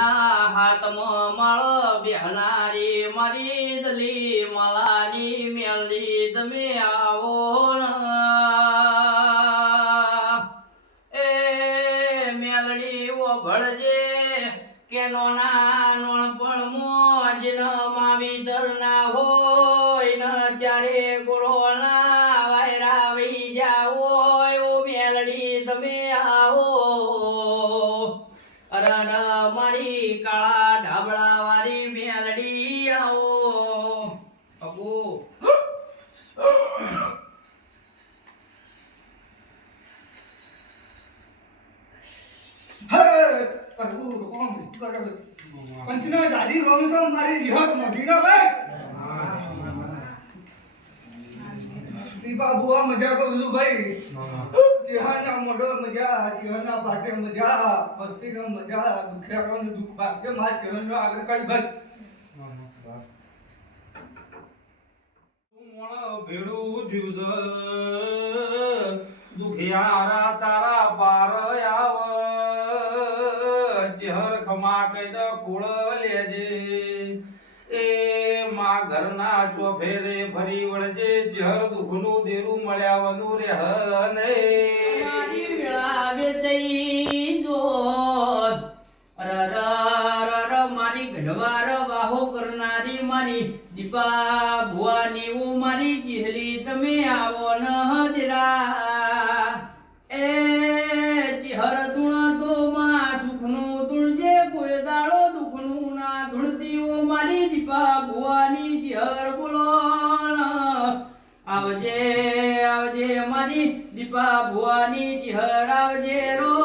માતાજીના હાથમાં માળ બેહનારી, મરી દલી મલાની મેલી તમે આવો ન. એ મેલડી ઓભળજે કે નોના નોણપણમાં જીન માવીધર ના હોય ન. ચારે કોરોના વાયરા વઈ જાઓ ઓ મેલડી તમે આવો મારી કાળા ઢાબળા વાળી મેલડી આવો અબુ પંચના દાદી રોમી તો મારી રિહત મોઢી ના ભાઈ દીપા બુઆ મજા કરું ભાઈ. ચેહાના મોઢો મજા ચેહાના પાટે મજા ભક્તિનો મજા દુખિયારોનું દુઃખ ભાગ્યમાં ચેહનનો આગળ કઈ ભાઈ. મોણ ભેડું જ્યુસ દુખિયારા તારા પાર આવ. ચહેર ખમા કઈડ કુળ લેજે. એ માં ઘરના ચોફેરે ફરી વળજે ચહેર દુખનું દેરું મળ્યાવનું રે હને મારી વેળા વેચઈ જોત. અર અર અર મારી ગઢવાર વાહો કરનારી મારી દીપા ભુવાની, હું મારી ચીહલી તમે આવો ન હજરા એ ચિહર ધૂણ તો માં સુખનું દુણજે કોઈ દાડો દુખનું ના ધૂણતી ઓ મારી દીપા ચિહર બોલો. આવજે આવજે મારી દીપા ભુવાની ચિહર આવજે મારા